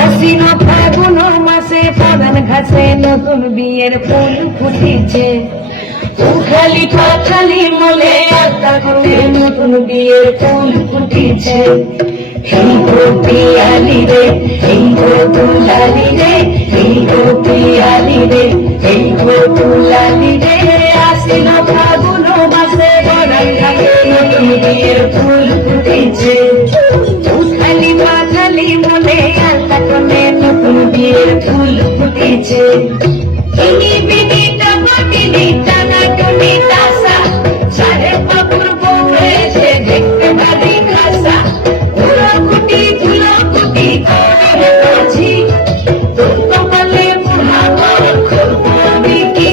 আশ্বিন ফাগুন মাসে ফাগুন ঘাসে নতুন বিয়ের ফুল ফুটেছে। উঠালি পাখালি মলে আত্মা করে নতুন বিয়ের ফুল ফুটেছে। এই গো পিয়ালি রে, এই গো তুলালি রে, এই গো পিয়ালি রে, এই গো তুলালি রে। আশ্বিন ফাগুন মাসে ফাগুন ঘাসে নতুন বিয়ের ফুল ফুটেছে। উঠালি পাখালি মলে আত্মা করে নতুন বিয়ের ফুল ফুটেছে। ইনি বিনিটা মাটিনি টানা টুনি তাসা, সারে বাবুর বউ হয়েছে দেখতে ভারী খাসা। ফুলকুটি ফুলকুটি করে কাছি, তোর কপালে বুড়া বর করবো বিকি।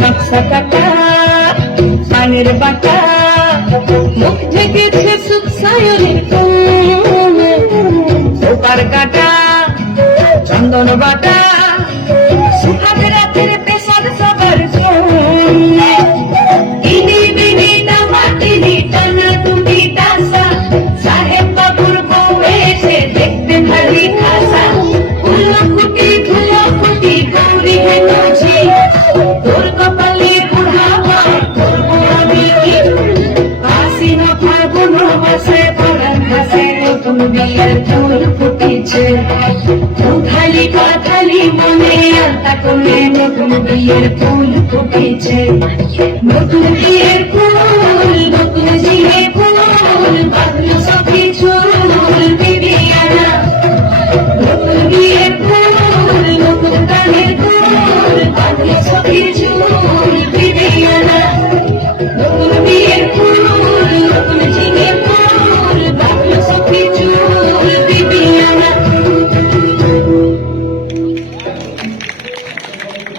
নকশা কাটা পানের বাটা, মুখ ঢেকেছে সুখ সায়নের কোণে। ওপার কাটা চন্দন বাটা, সুখাদের রাতের পেশার সবার শোনে। ইনি বিনি মাটিনি টানা তুমি তাসা, সাহেব বাবুর বউ এসে দেখতে ভারী খাসা। ফুলকুটি ফুলকুটি গৌরী হেঁটেছি, তোর কপালে বুড়া বর করবো বিকি। আশ্বিন ফাগুন মাসে ফাগুন ঘাসে নতুন বিয়ের ফুল ফুটেছে। উঠালি পাথালি মনে আলতা করে নতুন বিয়ের ফুল ফুটেছে। নতুন বিয়ের